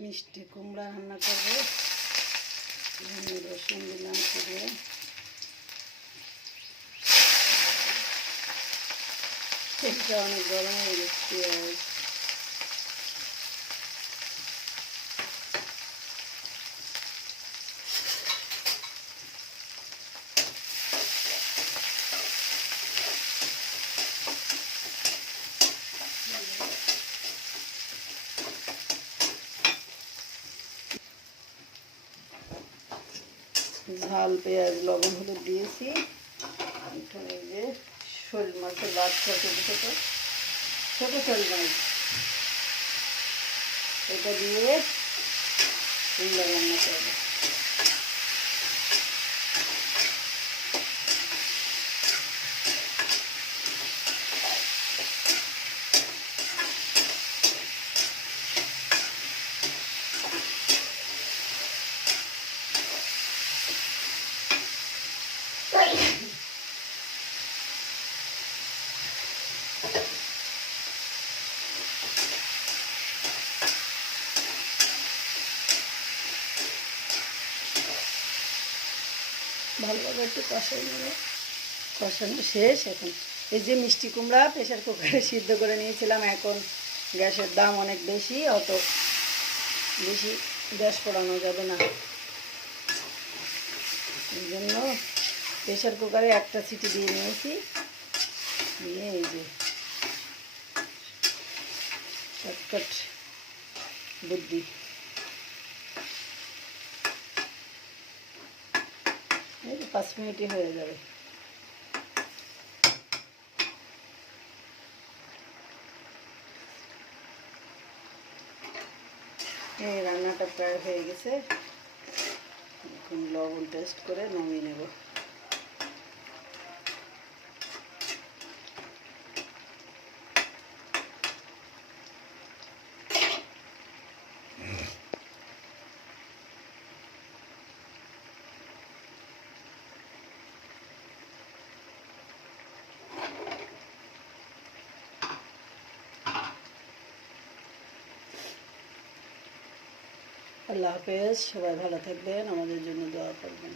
মিষ্টি কুমড়া রান্না করবো। রসুন দিলাম করে, তেলটা অনেক গরম হয়ে গেছে। ঝাল পেঁয়াজ লবণ হলুদ দিয়েছি। এখন এই যে শোল মাছের বাচ্চা, ছোটো ছোটো ছোটো শোল মাছ, এটা দিয়ে কুমড়া রান্না করবো। ভালোভাবে একটু কষাই নেব। কষানো শেষ। এখন এই যে মিষ্টি কুমড়া প্রেশার কুকারে সিদ্ধ করে নিয়েছিলাম। এখন গ্যাসের দাম অনেক বেশি, অত বেশি গ্যাস পোড়ানো যাবে না, এই জন্য প্রেশার কুকারে একটা সিটি দিয়ে নিয়েছি। দিয়ে এই যে শর্টকাট বুদ্ধি, এই যে 5 মিনিটই হয়ে যাবে। এই রান্নাটা প্রায় হয়ে গেছে। এখন লবণ টেস্ট করে নামিয়ে নেব। আল্লাহ হাফেজ। সবাই ভালো থাকবেন, আমাদের জন্য দোয়া করবেন।